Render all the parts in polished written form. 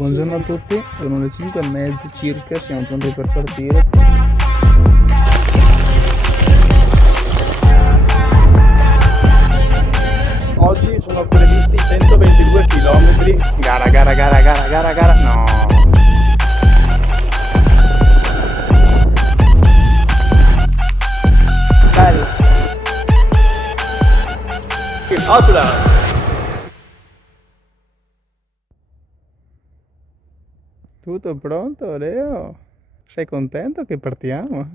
Buongiorno a tutti, sono le 5:30 circa, siamo pronti per partire. Oggi sono previsti 122 km. Gara, no. Bello. Outlaw. Tutto pronto, Leo? Sei contento che partiamo?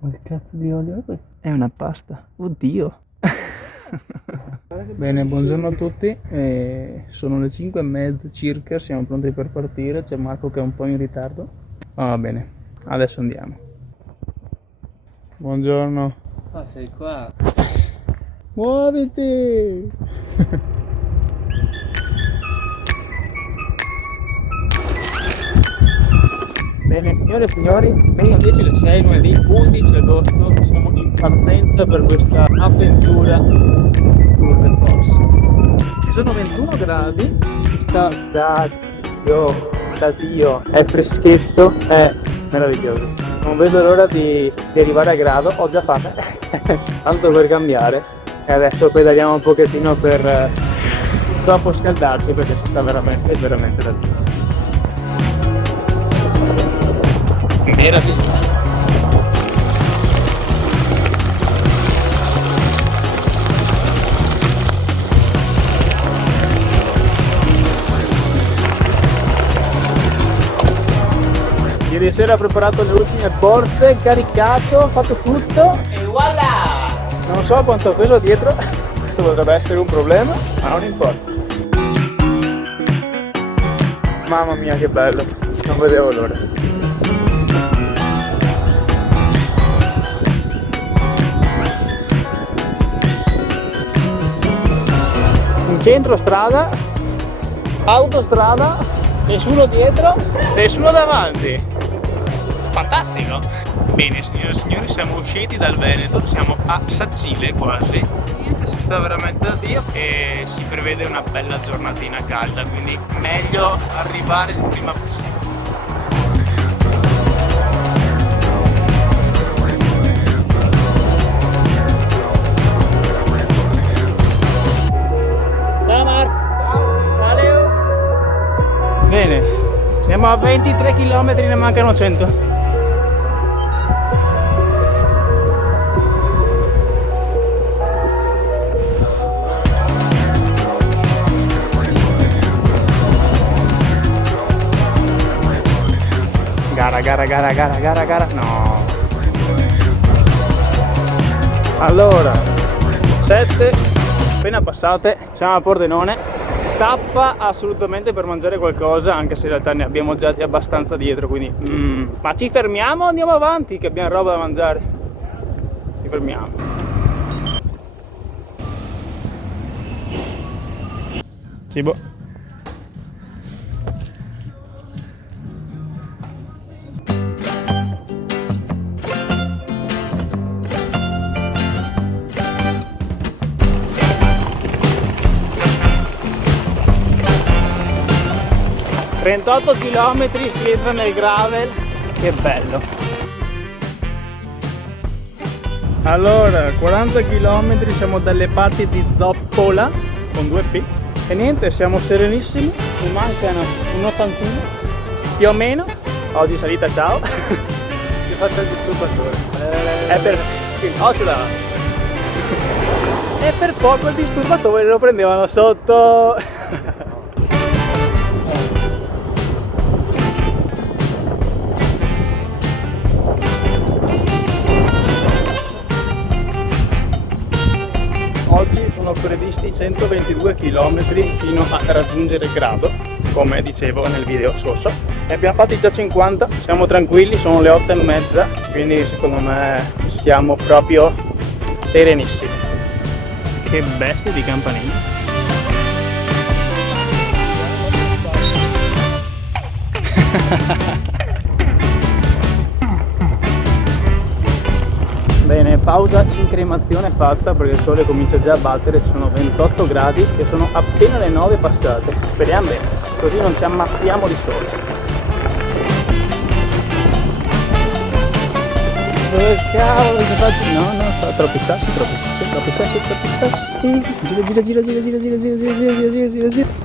Ma che cazzo di olio è questo? È una pasta. Oddio. Bene, buongiorno a tutti. Sono le 5:30 circa, siamo pronti per partire. C'è Marco che è un po' in ritardo. Ma va bene, adesso andiamo. Buongiorno. Ah, sei qua. Muoviti! Bene, signore e signori, vengono 10 alle 6, lunedì 11 agosto, siamo in partenza per questa avventura Tour de Force. Ci sono 21 gradi, ci sta da Dio, è freschetto, è meraviglioso. Non vedo l'ora di arrivare a grado, ho già fame, tanto per cambiare. E adesso pedaliamo un pochettino per dopo scaldarci perché si sta veramente da Dio. Meraviglioso. Ieri sera ho preparato le ultime borse, caricato, fatto tutto E voilà! non so quanto peso dietro, questo potrebbe essere un problema, ma non importa. Mamma mia che bello, non vedevo l'ora. In centro strada, autostrada, nessuno dietro, nessuno davanti. Fantastico! Bene, signore e signori, siamo usciti dal Veneto, siamo a Sacile quasi. Niente, si sta veramente da Dio e si prevede una bella giornatina calda, quindi meglio arrivare il prima possibile. Ciao Marco! Ciao Leo! Bene, siamo a 23 km, ne mancano 100. Gara, no. Allora, 7 appena passate, siamo a Pordenone. Tappa assolutamente per mangiare qualcosa, anche se in realtà ne abbiamo già abbastanza dietro, quindi ma ci fermiamo o andiamo avanti che abbiamo roba da mangiare? Ci fermiamo. Cibo. - 38 km si entra nel gravel, che bello. Allora, 40 km siamo dalle parti di Zoppola, con 2P, e niente, siamo serenissimi, mi mancano un'ottantina, più o meno. Oggi salita, ciao. Ti faccio il disturbatore. È per... E per poco il disturbatore lo prendevano sotto. Oggi sono previsti 122 km fino a raggiungere grado, come dicevo nel video scorso. Ne abbiamo fatti già 50, siamo tranquilli, sono le 8:30, quindi secondo me siamo proprio serenissimi. Che bestie di campanile. Bene, pausa in cremazione fatta perché il sole comincia già a battere, ci sono 28 gradi e sono appena le 9 passate. Speriamo bene. così non ci ammazziamo di sole. Dove cavolo che faccio? No, non so, troppi sassi. Gira.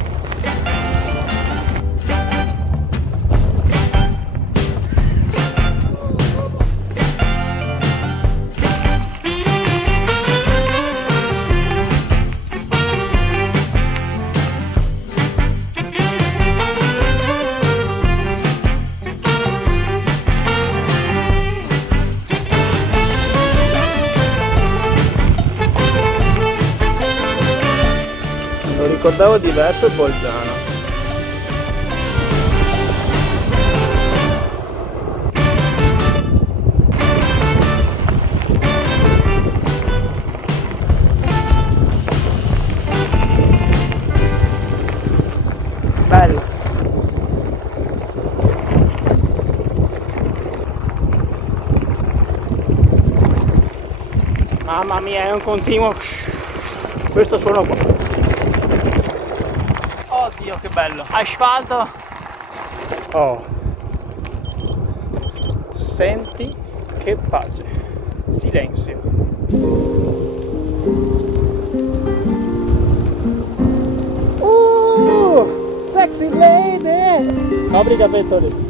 Lo ricordavo diverso il Bolzano. Bello. Mamma mia, è un continuo questo suono qua. Oddio che bello, asfalto. Oh, senti che pace, silenzio. Sexy lady. Apri i capezzoli.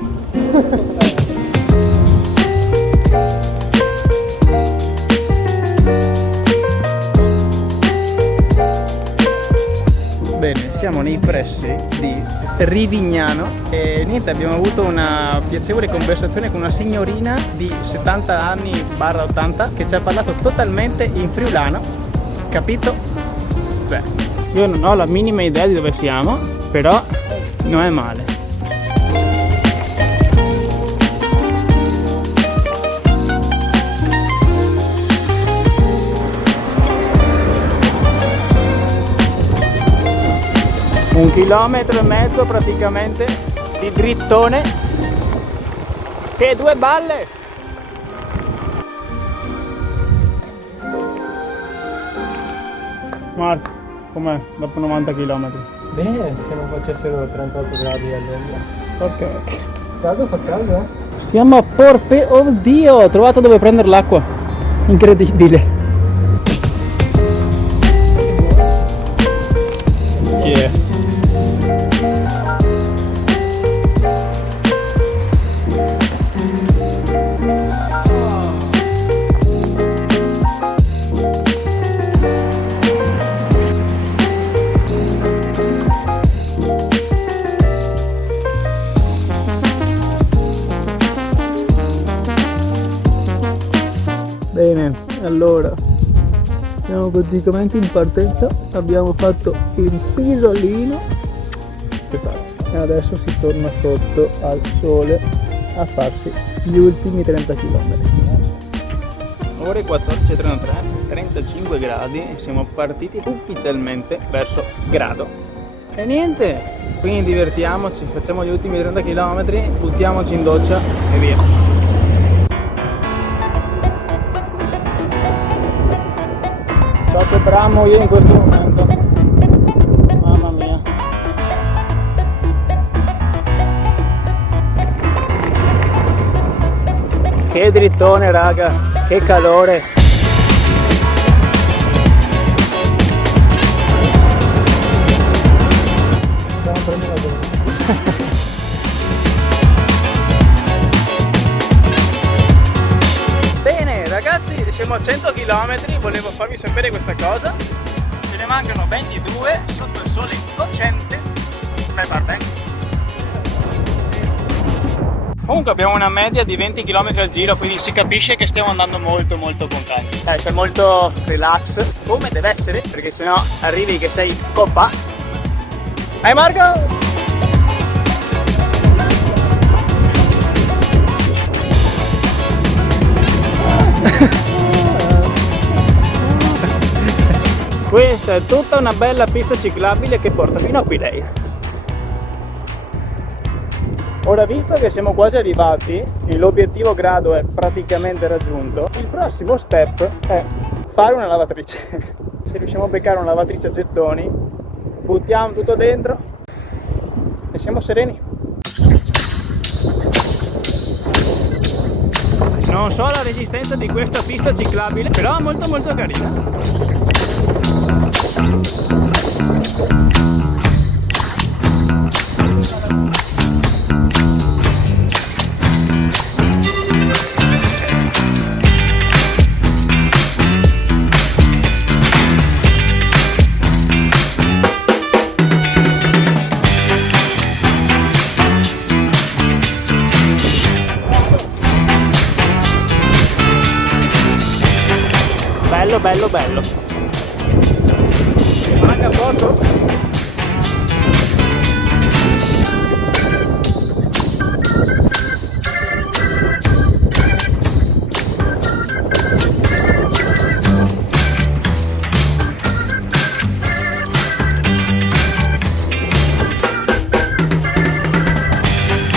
Bene, siamo nei pressi di Rivignano e niente, abbiamo avuto una piacevole conversazione con una signorina di 70 anni barra 80 che ci ha parlato totalmente in friulano, capito? Beh, io non ho la minima idea di dove siamo, però non è male. Un chilometro e mezzo praticamente di drittone. Che due balle! Marco, com'è dopo 90 km? Bene, se non facessero 38 gradi all'ombra. Ok. Caldo, fa caldo, eh? Siamo a Porpe... Oddio, ho trovato dove prendere l'acqua. Incredibile. Yes. Bene, allora siamo praticamente in partenza, abbiamo fatto il pisolino e adesso si torna sotto al sole a farsi gli ultimi 30 km. Ore 14:33, 35 gradi, siamo partiti ufficialmente verso Grado. E niente, quindi divertiamoci, facciamo gli ultimi 30 km, buttiamoci in doccia e via. Ciò che bramo io in questo momento, mamma mia. Che drittone raga, che calore. Bene ragazzi, siamo a 100 km, volevo farvi sapere questa cosa. Ce ne mancano ben di due sotto il sole cocente. Beh, vabbè. Comunque abbiamo una media di 20 km al giro, quindi si capisce che stiamo andando molto con calma. C'è molto relax, come deve essere, perché sennò arrivi che sei coppa. Marco! Questa è tutta una bella pista ciclabile che porta fino a Quilei. Ora, visto che siamo quasi arrivati e l'obiettivo Grado è praticamente raggiunto, il prossimo step è fare una lavatrice. Se riusciamo a beccare una lavatrice a gettoni, buttiamo tutto dentro e e siamo sereni. Non so la resistenza di questa pista ciclabile, però è molto molto carina. Bello, bello, bello. Manca poco.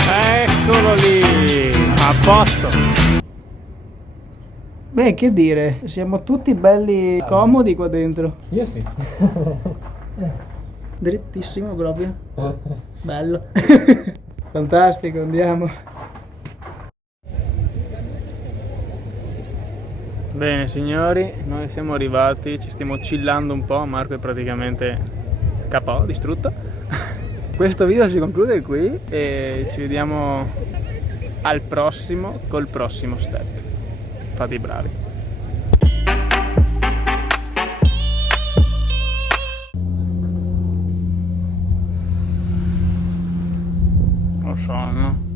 Eccolo lì, a posto. Beh, che dire, siamo tutti belli comodi qua dentro. Io sì. Drittissimo proprio. Bello. Fantastico, andiamo. Bene signori, noi siamo arrivati, ci stiamo chillando un po', Marco è praticamente KO, distrutto. Questo video si conclude qui e ci vediamo al prossimo, col prossimo step. Fate i bravi. Ho sonno.